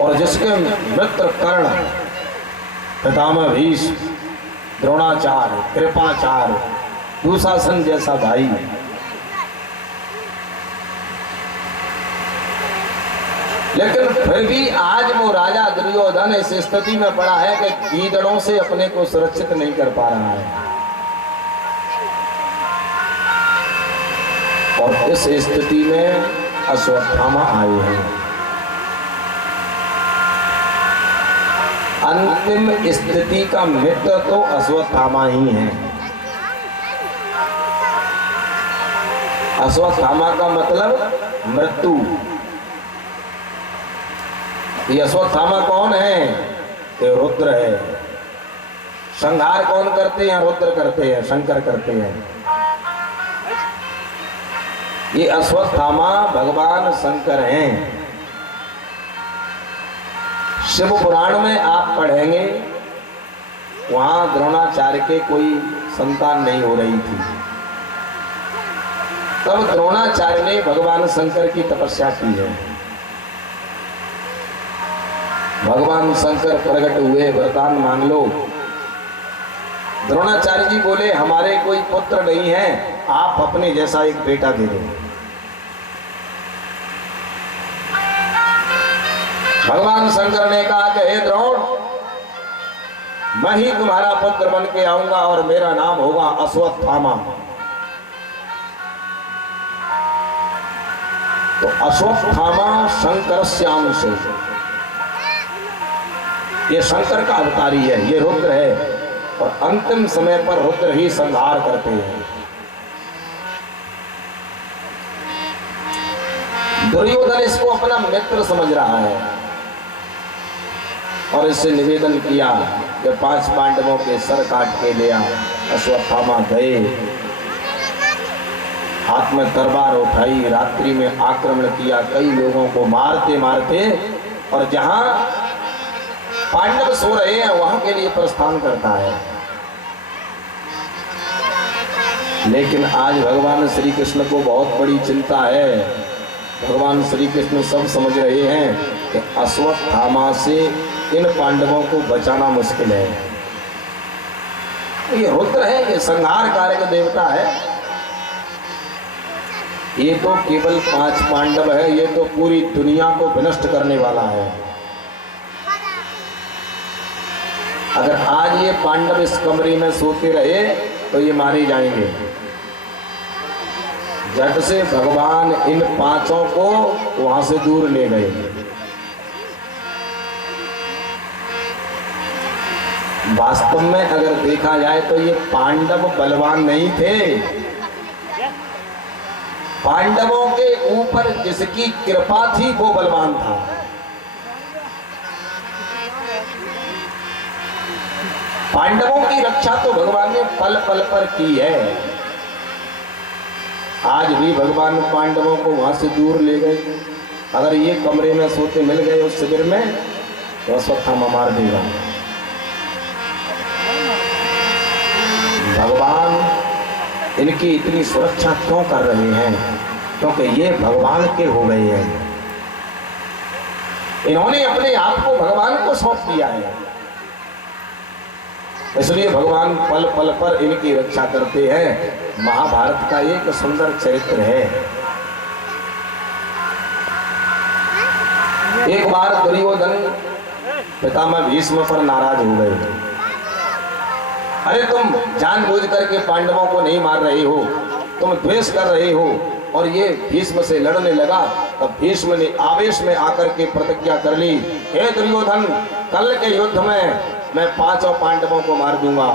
और जिसके मित्र कर्ण, पितामह भीष्म, द्रोणाचार्य, कृपाचार्य, दुशासन जैसा भाई, लेकिन फिर भी आज वो राजा दुर्योधन इस स्थिति में पड़ा है कि गीदड़ों से अपने को सुरक्षित नहीं कर पा रहा है। और इस स्थिति में अश्वत्थामा आए हैं। अंतिम स्थिति का मित्र तो अश्वत्थामा ही है। अश्वत्थामा का मतलब मृत्यु। ये अश्वत्थामा कौन है? ये रुद्र है। संहार कौन करते हैं? रुद्र करते हैं, शंकर करते हैं। ये अश्वत्थामा भगवान शंकर हैं। शिव पुराण में आप पढ़ेंगे, वहां द्रोणाचार्य के कोई संतान नहीं हो रही थी। तब द्रोणाचार्य ने भगवान शंकर की तपस्या की है। भगवान शंकर प्रकट हुए, वरदान मांग लो। द्रोणाचार्य जी बोले, हमारे कोई पुत्र नहीं है, आप अपने जैसा एक बेटा दे दो। भगवान शंकर ने कहा कि हे द्रोण, मैं ही तुम्हारा पुत्र बन के आऊंगा और मेरा नाम होगा अश्वत्थामा। तो अश्वत्थामा शंकरस्यांश, ये शंकर का अवतारी है, ये रुद्र है। और अंतिम समय पर रुद्र ही संहार करते हैं। दुर्योधन इसको अपना मित्र समझ रहा है और इससे निवेदन किया कि 5 पांडवों के सर काट के ले आ। अश्वत्थामा गए, हाथ में तलवार उठाई, रात्रि में आक्रमण किया, कई लोगों को मारते मारते, और जहां पांडव सो रहे हैं वहां के लिए प्रस्थान करता है। लेकिन आज भगवान श्री कृष्ण को बहुत बड़ी चिंता है। भगवान श्री कृष्ण सब समझ रहे हैं कि अश्वत्थामा से इन पांडवों को बचाना मुश्किल है। ये रुद्र है, ये संहार कारक देवता है। ये तो केवल 5 पांडव है, ये तो पूरी दुनिया को विनष्ट करने वाला है। अगर आज ये पांडव इस कमरे में सोते रहे तो ये मारे जाएंगे। झट से भगवान इन 5 को वहां से दूर ले गए। वास्तव में अगर देखा जाए तो ये पांडव बलवान नहीं थे। पांडवों के ऊपर जिसकी कृपा थी वो बलवान था। पांडवों की रक्षा तो भगवान ने पल पल पर की है। आज भी भगवान पांडवों को वहां से दूर ले गए। अगर ये कमरे में सोते मिल गए उस शिविर में तो अश्वत्थामा मार देगा। भगवान इनकी इतनी सुरक्षा क्यों कर रहे हैं? क्योंकि ये भगवान के हो गए हैं। इन्होंने अपने आप को भगवान को सौंप दिया है, इसलिए भगवान पल पल पर इनकी रक्षा करते हैं। महाभारत का एक सुंदर चरित्र है। एक बार दुर्योधन पितामह भीष्म पर नाराज हो गए। अरे तुम जानबूझ करके पांडवों को नहीं मार रहे हो, तुम द्वेष कर रहे हो। और ये भीष्म से लड़ने लगा। तब भीष्म ने आवेश में आकर के प्रतिज्ञा कर ली, हे दुर्योधन, कल के युद्ध में मैं 5 पांडवों को मार दूंगा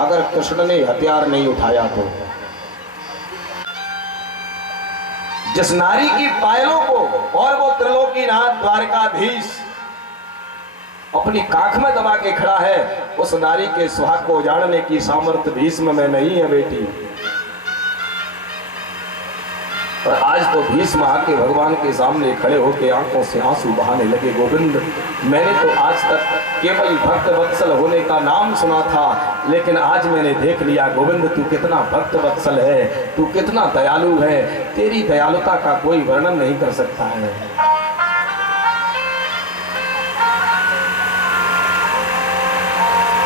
अगर कृष्ण ने हथियार नहीं उठाया तो। जिस नारी की पायलों को और वो त्रिलोकीनाथ द्वारकाधीश अपनी काख में दबा के खड़ा है, उस नारी के सुहाग को उजाड़ने की सामर्थ्य भीष्म में नहीं है बेटी। और आज तो भीष्म आके भगवान के सामने खड़े होकर आंखों से आंसू बहाने लगे। गोविंद, मैंने तो आज तक केवल भक्त वत्सल होने का नाम सुना था, लेकिन आज मैंने देख लिया गोविंद तू कितना भक्त वत्सल है, तू कितना दयालु है। तेरी दयालुता का कोई वर्णन नहीं कर सकता है।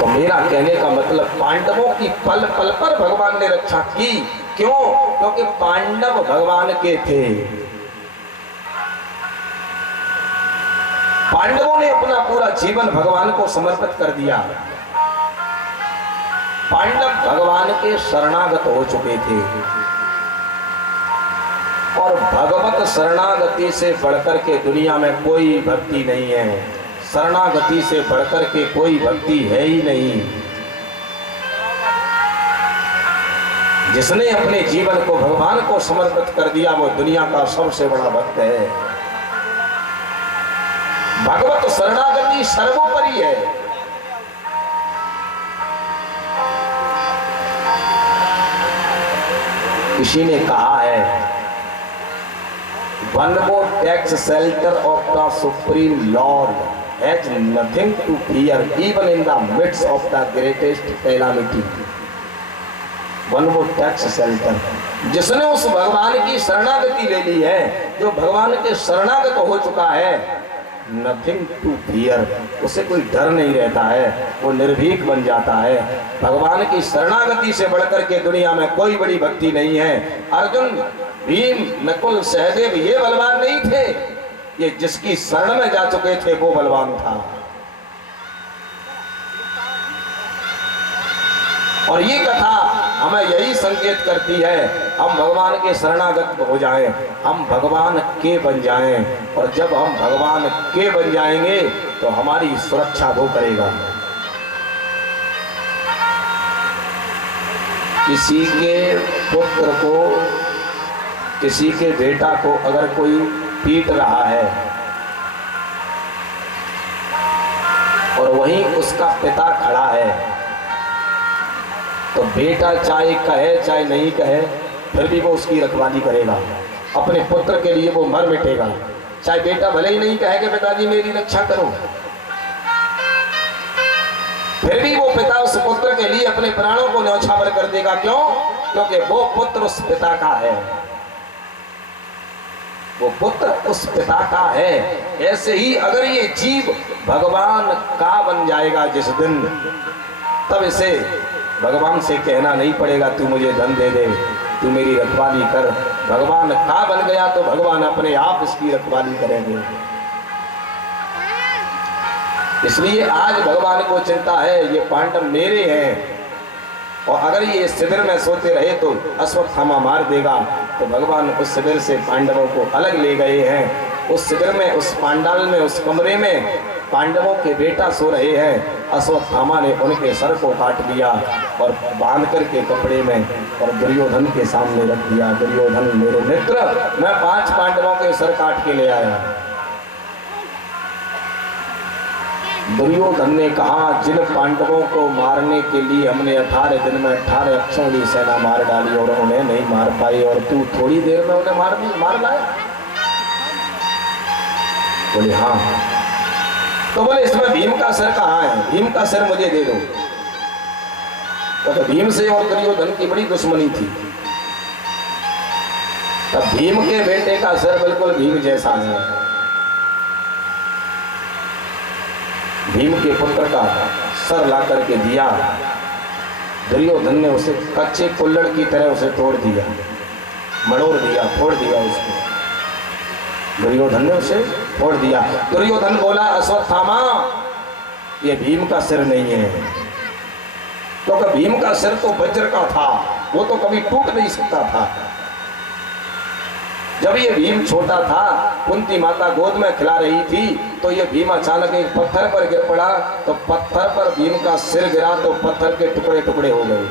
तो मेरा कहने का मतलब पांडवों की पल पल पर भगवान ने रक्षा की। क्यों? क्योंकि पांडव भगवान के थे। पांडवों ने अपना पूरा जीवन भगवान को समर्पित कर दिया। पांडव भगवान के शरणागत हो चुके थे और भगवत शरणागति से बढ़कर के दुनिया में कोई भक्ति नहीं है। शरणागति से बढ़कर के कोई भक्ति है ही नहीं। जिसने अपने जीवन को भगवान को समर्पित कर दिया वो दुनिया का सबसे बड़ा भक्त है। भगवत शरणागति सर्वोपरि है। किसी ने कहा है, one more takes shelter of the supreme lord has nothing to fear even in the midst of the greatest calamity. One more takes shelter, जिसने उस भगवान की शरणागति ले ली है, जो भगवान के शरणागत हो चुका है, नथिंग टू फियर, उसे कोई डर नहीं रहता है, वो निर्भीक बन जाता है। भगवान की शरणागति से बढ़कर के दुनिया में कोई बड़ी भक्ति नहीं है। अर्जुन, भीम, नकुल, सहदेव ये बलवान नहीं थे, ये जिसकी शरण में जा चुके थे वो बलवान था। और ये कथा हमें यही संकेत करती है, हम भगवान के शरणागत हो जाएं, हम भगवान के बन जाएं, और जब हम भगवान के बन जाएंगे तो हमारी सुरक्षा वो करेगा। किसी के पुत्र को, किसी के बेटा को अगर कोई पीट रहा है और वहीं उसका पिता खड़ा है, तो बेटा चाहे कहे चाहे नहीं कहे फिर भी वो उसकी रखवाली करेगा। अपने पुत्र के लिए वो मर मिटेगा, चाहे बेटा भले ही नहीं कहे कि पिताजी मेरी रक्षा करो, फिर भी वो पिता उस पुत्र के लिए अपने प्राणों को न्यौछावर कर देगा। क्यों? क्योंकि वो पुत्र उस पिता का है, वो पुत्र उस पिता का है। ऐसे ही अगर ये जीव भगवान का बन जाएगा जिस दिन, तब इसे भगवान से कहना नहीं पड़ेगा तू मुझे धन दे दे, तू मेरी रखवाली कर। भगवान का बन गया तो भगवान अपने आप इसकी रखवाली करेंगे। इसलिए आज भगवान को चिंता है, ये पांडव मेरे हैं, और अगर ये शिविर में सोते रहे तो अश्वत्थामा मार देगा। तो भगवान उस शिविर से पांडवों को अलग ले गए हैं। उस शिविर में, उस पांडाल में, उस कमरे में पांडवों के बेटा सो रहे हैं। अश्वत्थामा ने उनके सर को काट लिया और बांध करके कपड़े में और दुर्योधन के सामने रख दिया। दुर्योधन मेरे मित्र, मैं 5 पांडवों के सर काट के ले आया। दुर्योधन ने कहा, जिन पांडवों को मारने के लिए हमने 18 दिन में 18 अक्षों की सेना मार डाली और उन्हें नहीं मार पाई, और तू थोड़ी देर में उन्हें मार लाया। बोले हाँ। तो बोले इसमें भीम का सिर कहाँ है? भीम का सिर मुझे दे दो। तो भीम से और दुर्योधन की बड़ी दुश्मनी थी। तब भीम के बेटे का सिर बिल्कुल भीम जैसा है। भीम के पुत्र का सर ला करके दिया। दुर्योधन ने उसे कच्चे कुल्हड़ की तरह उसे तोड़ दिया, मड़ोड़ दिया, फोड़ दिया उसको। दुर्योधन ने उसे फोड़ दिया। दुर्योधन बोला, अश्वत्थामा ये भीम का सिर नहीं है, क्योंकि भीम का सिर तो वज्र का था, वो तो कभी टूट नहीं सकता था। जब ये भीम छोटा था, कुंती माता गोद में खिला रही थी, तो ये भीम अचानक एक पत्थर पर गिर पड़ा। तो पत्थर पर भीम का सिर गिरा तो पत्थर के टुकड़े टुकड़े हो गए।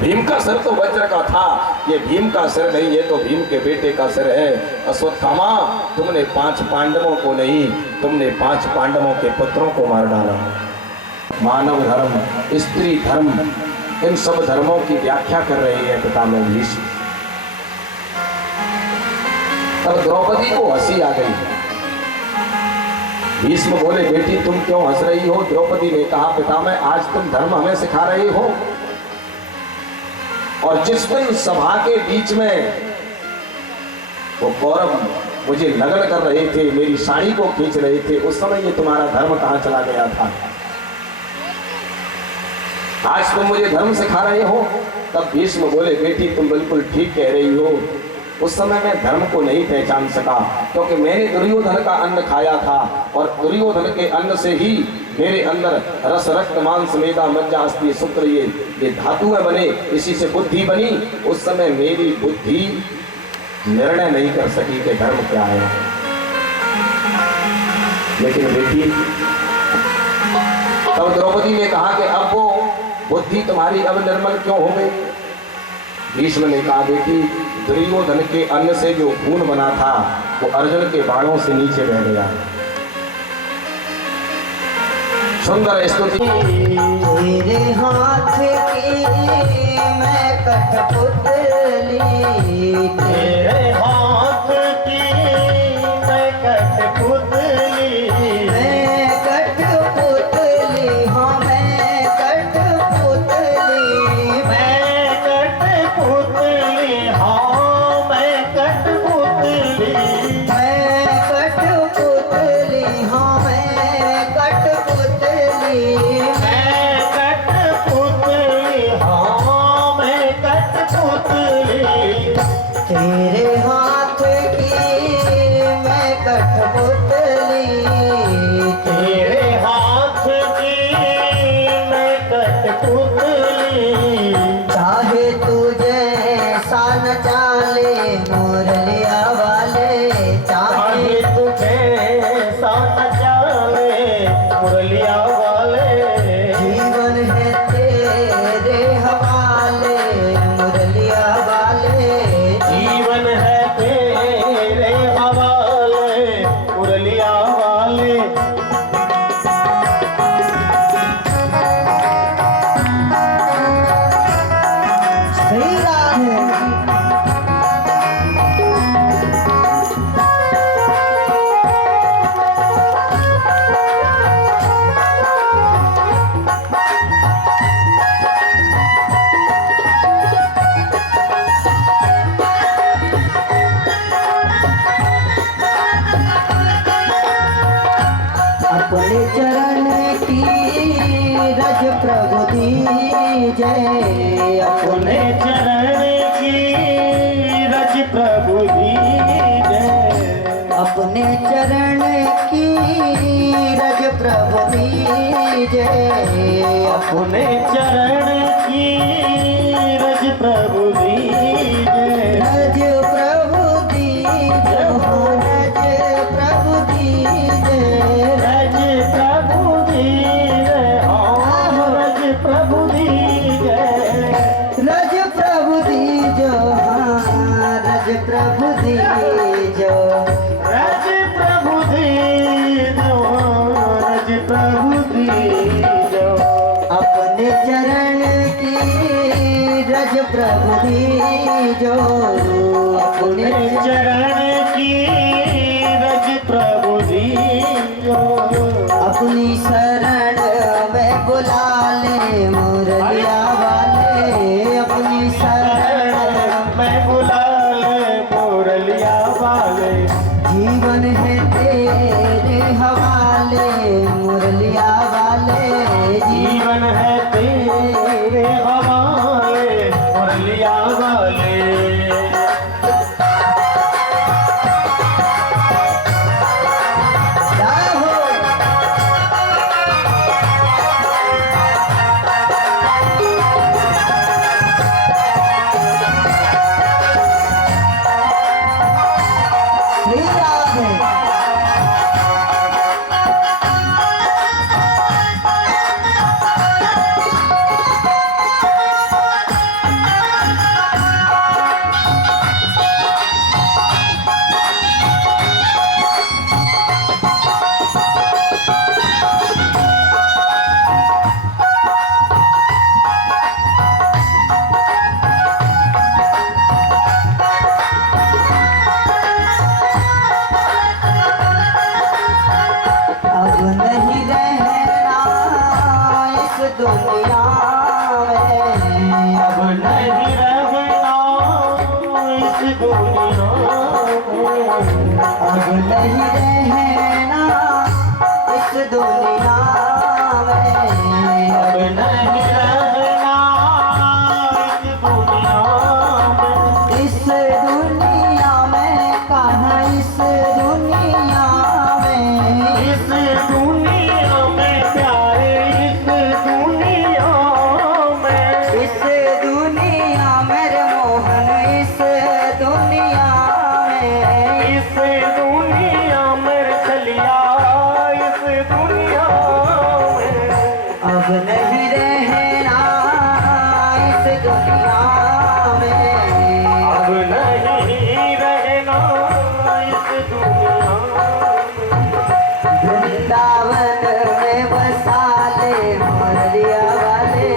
भीम का सिर तो वज्र का था, ये भीम का सिर नहीं, ये तो भीम के बेटे का सिर है। अश्वत्थामा, तुमने 5 पांडवों को नहीं, तुमने 5 पांडवों के पुत्रों को मार डाला। मानव धर्म, स्त्री धर्म, इन सब धर्मों की व्याख्या कर रहे हैं पितामह भीष्म। तब द्रौपदी को हंसी आ गई। भीष्म बोले, बेटी तुम क्यों हंस रही हो? द्रौपदी ने कहा, पितामह आज तुम धर्म हमें सिखा रहे हो, और जिस दिन सभा के बीच में वो कौरव मुझे लगन कर रहे थे, मेरी साड़ी को खींच रहे थे, उस समय ये तुम्हारा धर्म कहाँ चला गया था? आज तुम मुझे धर्म सिखा रहे हो। तब भीष्म बोले, बेटी तुम बिल्कुल ठीक कह रही हो, उस समय मैं धर्म को नहीं पहचान सका, क्योंकि मैंने दुर्योधन का अन्न खाया था और दुर्योधन के अन्न से ही मेरे अंदर रस रक्त मांस मेदा मज्जा अस्थि शुक्र ये धातुएं बने, इसी से बुद्धि बनी। उस समय मेरी बुद्धि निर्णय नहीं कर सकी कि धर्म क्या है। लेकिन बेटी, तब द्रौपदी ने कहा कि अब वो बुद्धि तुम्हारी अब निर्मल क्यों हो गई? भीष्म ने कहा, बेटी दुर्योधन के अन्न से जो खून बना था वो अर्जुन के बाणों से नीचे बह गया। सुंदर स्तुति। तेरे हाथ की मैं कठपुतली, तेरे हाथ की मैं कठपुतली, मैं कठपुतली, हाँ मैं कठपुतली, मैं कठपुतली, हाँ मैं कठपुतली, मैं कठपुतली, हाँ मैं कठपुतली, मैं कठपुतली, हाँ मैं कठपुतली, तेरे हाथ की मैं कठपुतली, तेरे हाथ की मैं कठपुतली, चाहे तुझे सान चाले मुरलिया वाले, चाहे चाहे तुझे साथ जावे मुरलिया वाले, जीवन है तेरे हवाले मुरलिया वाले, जीवन है तेरे हवाले मुरलिया वाले। सही राग है। अपने चरण की रज प्रभु दीजय, अपने चरण की रज प्रभु दीजय, अपने चरण की रज प्रभु दीजय, अपने चरण की रज प्रभु दीजय, रज प्रभु दीजय, हो रज प्रभु दीजय, रज प्रभु दीजय, हाँ रज प्रभु दीजय, रज प्रभु दीजो, हाँ रज प्रभु दीजो, रज प्रभु दीजो, रज प्रभु दीजो, अपने चरण की रज प्रभु दीजो, अपने अपने चरण की रज प्रभु दीजो, अपनी शरण में बुला ले मुरलिया वाले, अपनी शरण मैं बुला ले मुरलिया वाले, जीवन है तेरे हवाले मुरलिया वाले, जीवन है तेरे हवाले मुरलिया वाले। जय हो। श्री राधे। नहीं रहना इस दुनिया में, अब नहीं रहना इस दुनिया में, इस दुनिया में कहाँ इस दुनिया में, इस दुनिया में प्यारे, इस दुनिया में, इस दुनिया में रे मोहन, इस दुनिया में, इस दुनिया में चलिया, इस दुनिया में अब नहीं रहना इस दुनिया में, अब नहीं रहना इस दुनिया में। वृंदावन में बसा ले मुरलिया वाले,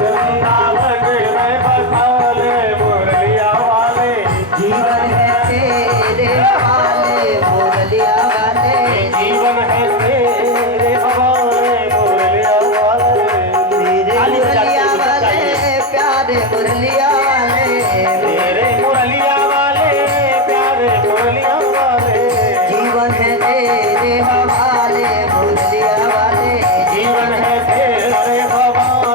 वृंदावन में बसा ले मुरलिया वाले, जीवन है तेरे वाले मुरलिया वाले, जीवन है तेरे हवाले मुरलिया वाले। मेरे मुरलिया वाले प्यारे मुरलिया वाले, तेरे मुरलिया वाले प्यारे मुरलिया वाले, जीवन है तेरे हवाले मुरलिया वाले, जीवन है तेरे हवाले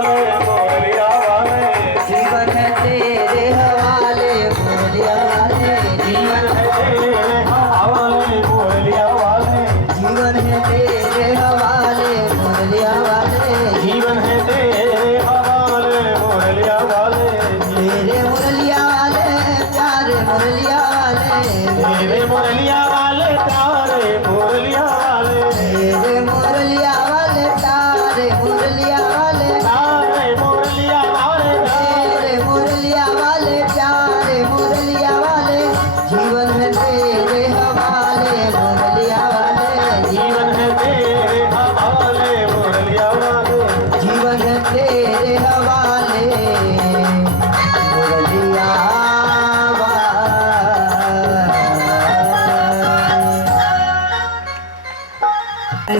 मुरलिया वाले, जीवन है तेरे हवाले मुरलिया वाले, जीवन है तेरे हवाले मुरलिया वाले, जीवन है तेरे हवाले मुरलिया वाले, जीवन है तेरे हवाले मुरलिया वाले। मेरे मुरलिया वाले प्यारे मुरलिया वाले, तेरे मुरलिया वाले प्यारे मुरलिया वाले, मेरे मुरलिया वाले प्यारे मुरलिया वाले, प्यारे मुरलिया वाले, मेरे मुरलिया वाले प्यारे मुरलिया वाले, जीवन है तेरे हवाले मुरलिया वाले, जीवन है तेरे हवाले मुरलिया वाले, जीवन है तेरे हवाले मुरलिया वाले।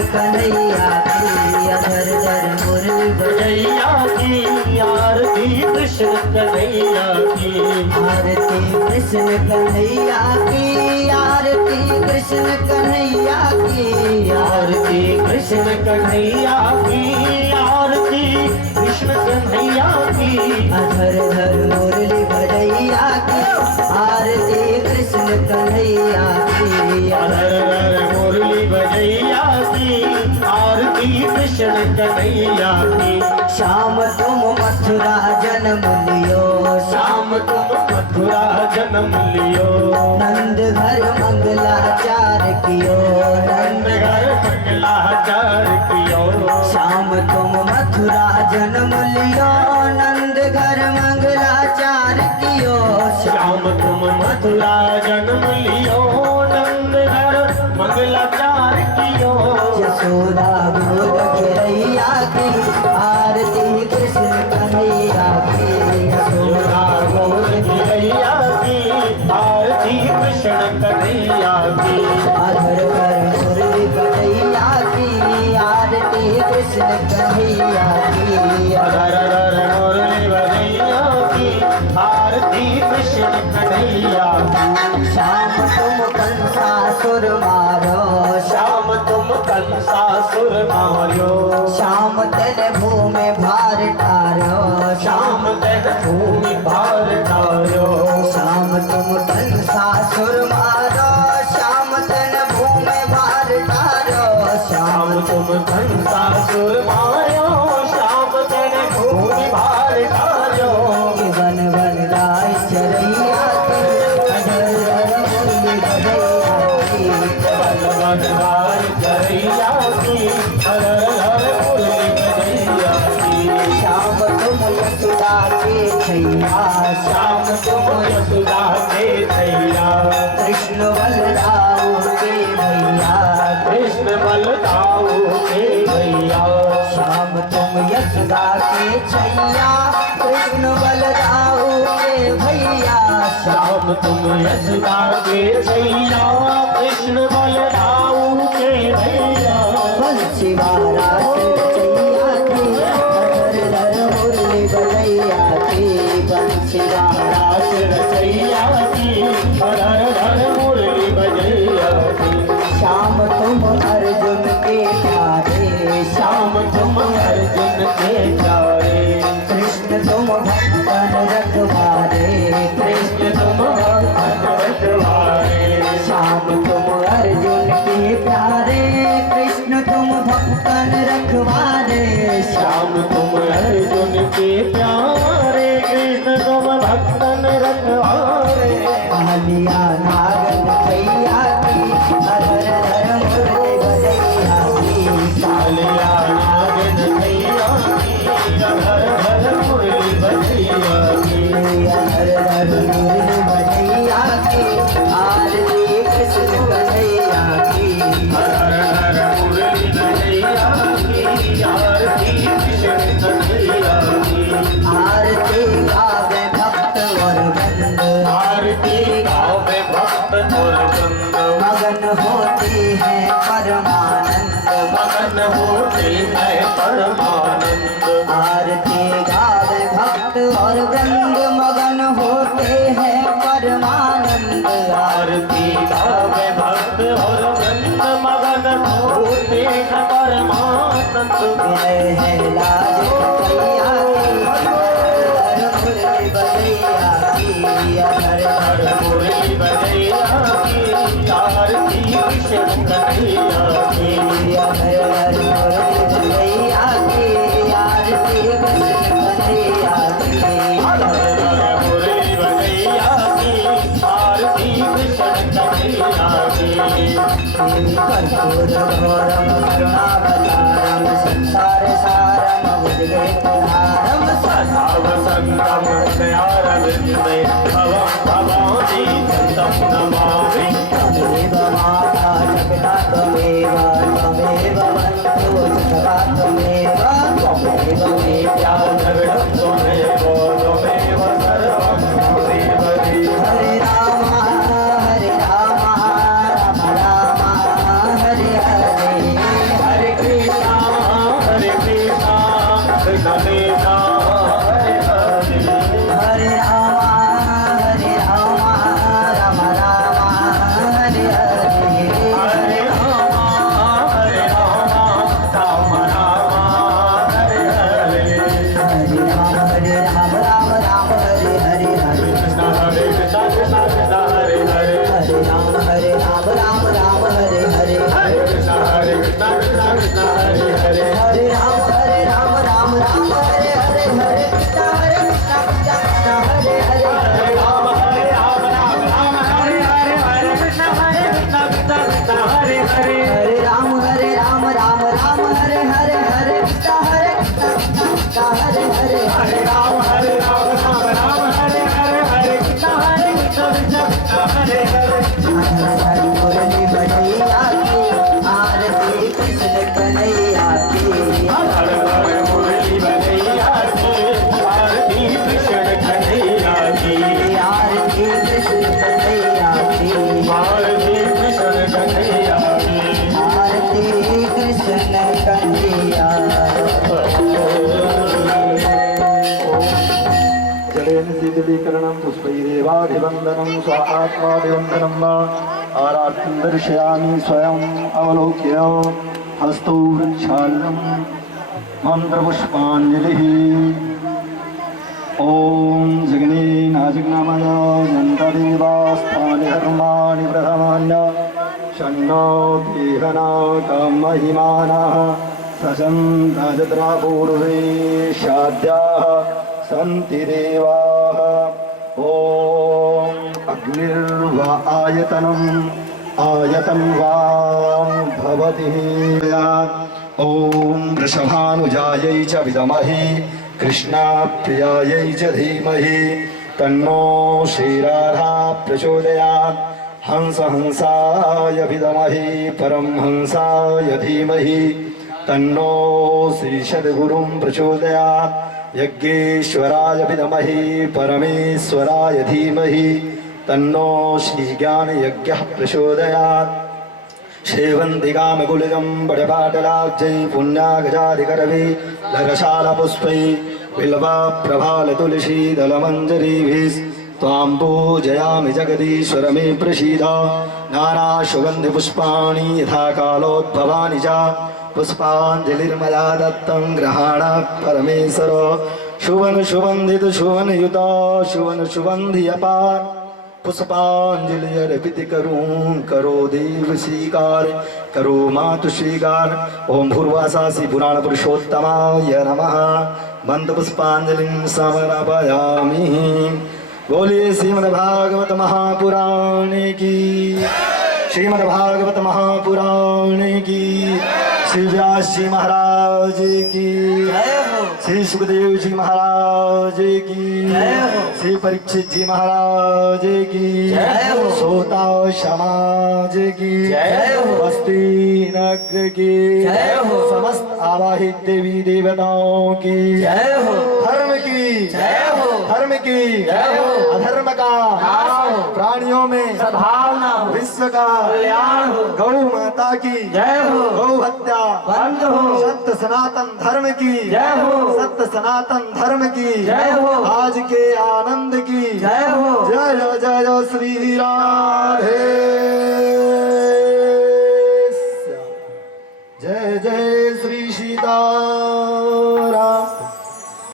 कन्हैया की अधर धर मुरली कन्हैया की आरती कृष्ण कन्हैया की, आरती कृष्ण कन्हैया की, आरती कृष्ण कन्हैया की, आरती कृष्ण कन्हैया की, आरती कृष्ण कन्हैया की, अधर धर मुरली भजैया की, आरती कृष्ण कन्हैया की, अधर धर मुरली बजैया की, आरती कृष्ण कन्हैया की। श्याम तुम मथुरा जन्म लियो, श्याम तुम मथुरा जन्म लियो, नंद घर मंगलाचार कियो, नंद घर मंगलाचार कियो। श्याम तुम मथुरा जन्म लियो, नंद घर मंगलाचार कियो, श्याम तुम मथुरा जन्म लियो, नंद घर मंगलाचार कियो। यशोदा गोद खेलैया की, आरती कृष्ण कन्हैया की, यशोदा गोद गिरैया की, आरती कृष्ण कन्हैया की। अधर कर मुरली भजैया की, आरती कृष्ण कन्हैया की, अधर धर मुरली बजैया की, आरती कृष्ण कन्हैया की। श्याम तुम कंसासुर मारो, श्याम तुम कंसासुर मार्यो, श्याम तेने भूमि भार टारो, श्याम तेन भूमि भार टार्यो। श्याम तुम कंसासुर मारो, श्याम तेने भूमि भार टारो, श्याम तुम कंसासुर मार्यो, श्याम तेन भूमि भार टार्यो। वन वन राय चरैया की, अधर धर मुरली भजैया की, बनवार करैया की, हर हर मुरली बजैया की। श्याम तुम यशोदा के छैया, श्याम तुम यशोदा के छैया, कृष्ण बलराम के भैया, कृष्ण बलदाऊ के भैया। श्याम तुम यशोदा के छैया, कृष्ण बलराम के भैया, श्याम तुम यशोदा के छैया, कृष्ण बलदाऊ के भैया। बंसी वारा छैया की, अधर धर मुरली भजैया की, बंसी वारा रास रचैया की, हर हर मुरली बजैया की। होते हैं परमानंद मगन होते हैं परमानंद आरती गावे भक्त और वृंद मगन होते हैं परमानंद आरती गावे भक्त और वृंद मगन होते हैं परमानंद जय है लाज कन्हैया की हर हर मुरली बजैया की मुरली बजैया की आरती कृष्ण कन्हैया की हर हर मुरली बजैया की आरती कृष्ण कन्हैया की मुरली बजैया की आरती कृष्ण कन्हैया की कर्पूर घोरम करुणावतारम संसार सारम उद्गीतधारम सदा वसंतम दयारविंदे भवं भवानी संतं नमामि त्वमेव माता च पिता त्वमेव त्वमेव बन्धुः च सखा त्वमेव त्वमेव मे जगतं त्वमेव त्वमेव सर्वं त्वमेव हरे राम राम राम हरे हरे हरे कृष्णा कृष्ण कृष्णा हरे हरे हरे राम राम राम हरे हरे हरे राम राम हरे हरे हरे राम राम राम हरे हरे हरे कृष्ण कृष्ण कृष्ण हरे हरे हरे राम राम राम हरे हरे हरे कृष्ण कृष्ण कृष्ण हरे हरे हरे राम राम राम हरे हरे हरे कृष्ण कृष्ण कृष्ण हरे हरे हरे राम राम राम हरे हरे हरे कृष्ण कृष्ण कृष्ण हरे हरे हरे राम राम राम हरे हरे हरे कृष्ण कृष्ण हरे हरे हरे राम राम राम हरे हरे हरे कृष्ण कृष्ण कृष्ण हरे हरे हर मुरली बजैया की आरती कृष्ण कन्हैया की हर हर मुरली बजैया की आरती कृष्ण कन्हैया की आरती कृष्ण कन्हैया की आरती कृष्ण कन्हैया की आरती कृष्ण कन्हैया जलेन शीतलीकरणं पुष्पैरेवाभिवन्दनं स्वाहात्माभिवन्दनं वा आरार्तिं दर्शयामि स्वयम् अवलोक्य हस्तौ वृक्षालनं मन्त्रपुष्पाञ्जलिः ॐ जगनेनाजग्नमय नन्ददेवास्थानि धर्माणि प्रथमान्य शन्नो देहनाकमहिमानः सचन्दजत्रापूर्वे शाद्याः सन्ति देवाः ॐ अग्निर्वा आयतनम् आयतं वां भवति ॐ वृषभानुजायै च विद्महे कृष्णाप्रियायै च धीमहि तन्नो श्रीराधा प्रचोदयात् हंस हंसाय विद्महे परमहंसाय धीमहि तन्नो श्रीसद्गुरुं प्रचोदयात् यज्ञेश्वराय विद्महे परमेश्वराय धीमहि तन्नो श्रीज्ञानयज्ञः प्रचोदयात् सेवन्तिकामकुलिजं बडपाटलाब्जै पुण्यागजादिकरवि लरशालपुष्पै बिल्वप्रभालतुलसीदलमञ्जरीभिस्त्वां पूजयामि जगदीश्वर मे प्रसीद नानासुगन्धिपुष्पाणि यथा कालोद्भवानि च पुष्पाञ्जलिर्मया दत्तं गृहाण परमेश्वर शुभन सुगन्धित सुवनयुत सुवन सुगन्धि अपार पुष्पांजलि अर्पित करूं करो देव स्वीकार करो मातु स्वीकार ओम भूर्वासासी पुराण पुरुषोत्तमाय नमः मंत्र पुष्पांजलिं समर्पयामि बोलिए श्रीमद्भागवत महापुराण की श्रीमद्भागवत महापुराण की श्री व्यास जी महाराज की श्री सुखदेव जी महाराज की श्री परीक्षित जी महाराज की सोता समाज की बस्ती नगर की समस्त आवाहित देवी देवताओं की धर्म की धर्म की अधर्म का प्राणियों में सद्भावना विश्व विश्व का कल्याण हो। गौ माता की जय हो। गौ हत्या बंद हो। सत्य सनातन धर्म की जय हो। सत्य सनातन धर्म की जय हो। आज के आनंद की जय हो। जय जय श्री राधे जय जय श्री सीता